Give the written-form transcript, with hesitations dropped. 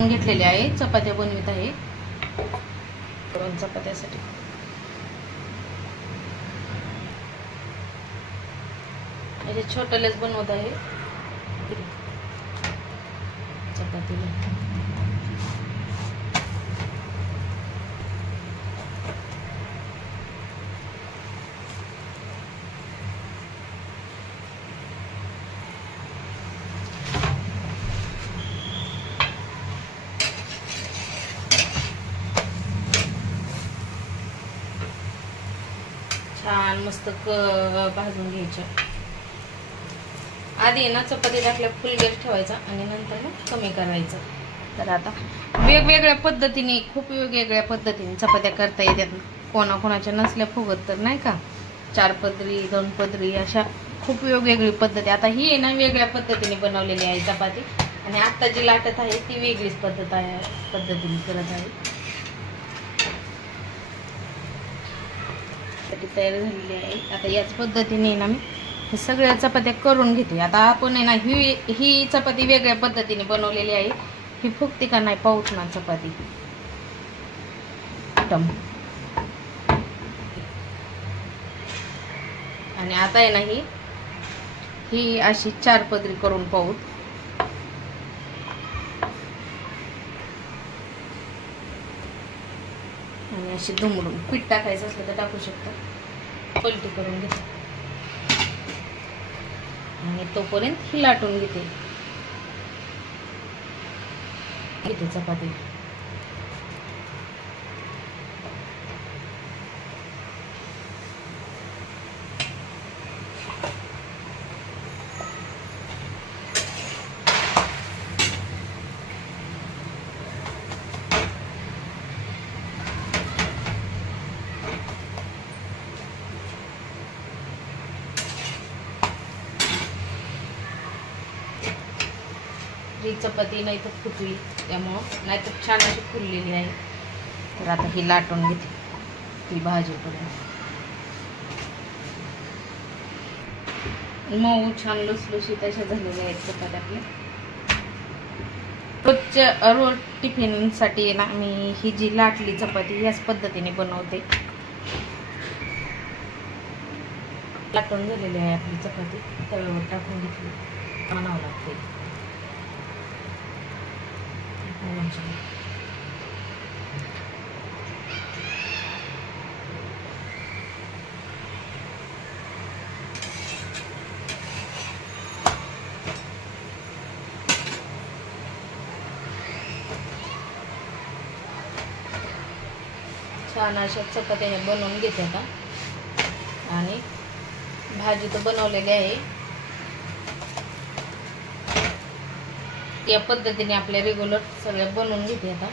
घेतलेले आहे, चपात्या बनवित आहे. 2 चपात्यासाठी असे छोटलेच बनवत आहे चपातीला. छान मस्त भाजून घ्यायच्या. आधी ना चपाती टाकल्या फुल गॅस ठेवायचा आणि नंतर मग कमी करायचं. तर आता वेगवेगळ्या पद्धतीने, खूप वेगवेगळ्या पद्धतीने चपात्या करता येतात. कोणाकोणाच्या नसल्या फुगत तर नाही का, 4 पदरी 2 पदरी अशा खूप वेगवेगळी पद्धती. आता ही आहे ना वेगळ्या पद्धतीने बनवलेली आहे चपाती, आणि आता जी लाटत आहे ती वेगळीच पद्धतीने करत आहे. तयार झालेली आहे. आता याच पद्धतीने ना मी हे सगळ्या चपात्या करून घेते. आता आपण आहे ना ही चपाती वेगळ्या पद्धतीने बनवलेली आहे. ही फुगते का नाही पाहूच ना चपाती. आणि आता आहे ना ही अशी 4 पदरी करून पाहू. आणि अशी दुमडून पीठ टाकायचं असलं तर टाकू शकतो. पलटी करून घेते आणि तोपर्यंत ही लाटून घेते चपाती. ही चपाती नाही तर फुटली, त्यामुळं नाही तर छान अशी फुललेली आहे. तर आता ही लाटून घेते ती भाजीपर्यंत. मऊ छान लुसलुशीत अशा झालेल्या आहेत चपात्या आपल्या. रोज टिफिनसाठी ना मी ही जी लाटली चपाती याच पद्धतीने बनवते. लाटून झालेली आहे आपली चपाती, तव्यावर टाकून घेतली, बनावं लागते. छान अशा चपात्या हे बनवून घेते आता. आणि भाजी तर बनवलेली आहे. या पद्धतीने आपल्या रेग्युलर सगळ्या बनवून घेते आता.